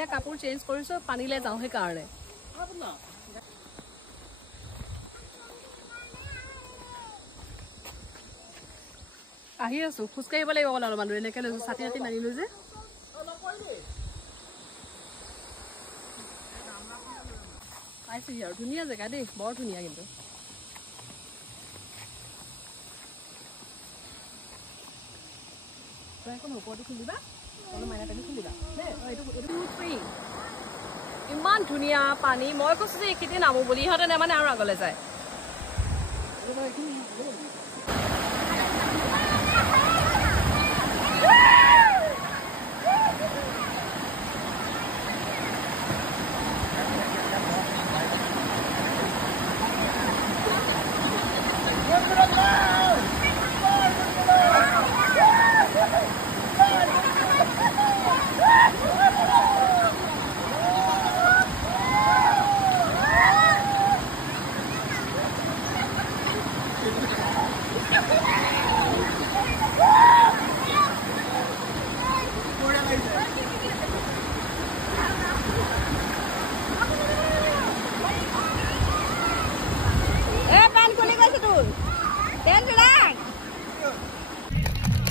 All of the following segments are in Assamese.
এ কাপোৰ চেঞ্জ কৰিছো পানীলে যাওঁ হে কাৰণে আহি আছো খুজ কাঢ়িব লাগিব অলপমান দূৰ এনেকে লৈছো ছাতি ছাতি নানিলো যে পাইছো আৰু ধুনীয়া জেগা দেই বৰ ধুনীয়া কিন্তু এখন ওপৰতে খুলিবা অলপ মাইনা পানী খুলিবা ইমান ধুনীয়া পানী মই কৈছো যে এইখিনি নামো বুলি ইহঁতে নেমানে আৰু আগলৈ যায়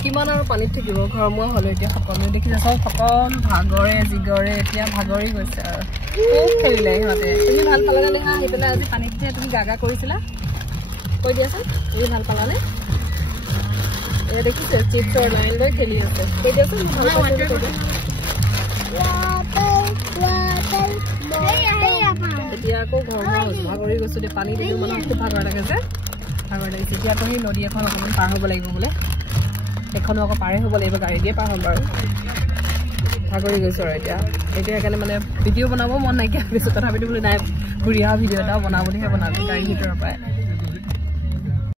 কিমান আৰু পানীত থাকিব ঘৰমুৱা হলো এতিয়া সকলোৱে দেখিছে চব সকল ভাগৰে জিগৰে এতিয়া ভাগৰি গৈছে আৰু খুব খেলিলে সিহঁতে তুমি ভাল পালানে দেখা আহি পেলাই আজি পানীত যে তুমি গাগা কৰিছিলা কৈ দিয়াচোন তুমি ভাল পালানে এয়া দেখিছে চিপছৰ লাইন লৈ খেলি আছে কৈ দিয়াচোন ভাল পাইছে এতিয়া আকৌ ঘৰমুৱা ভাগৰি গৈছো দে পানী দিলেও মানে খুব ভাগৰ লাগে যে ভাগৰ লাগিছে এতিয়া আকৌ সেই নদী এখন অকণমান পাৰ হ'ব লাগিব বোলে এখনো আকৌ পাৰে হ'ব লাগিব গাড়ী দিয়ে পাৰ হ'ম বাৰু ভাগৰি গৈছো আৰু এতিয়া সেইকাৰণে মানে ভিডিঅ' বনাব মন নাইকিয়া হৈছে তথাপিতো বোলে নাই ঘূৰি অহা ভিডিঅ' এটাও বনাওঁ বুলিহে বনালোঁ গাড়ীৰ ভিতৰৰ পৰাই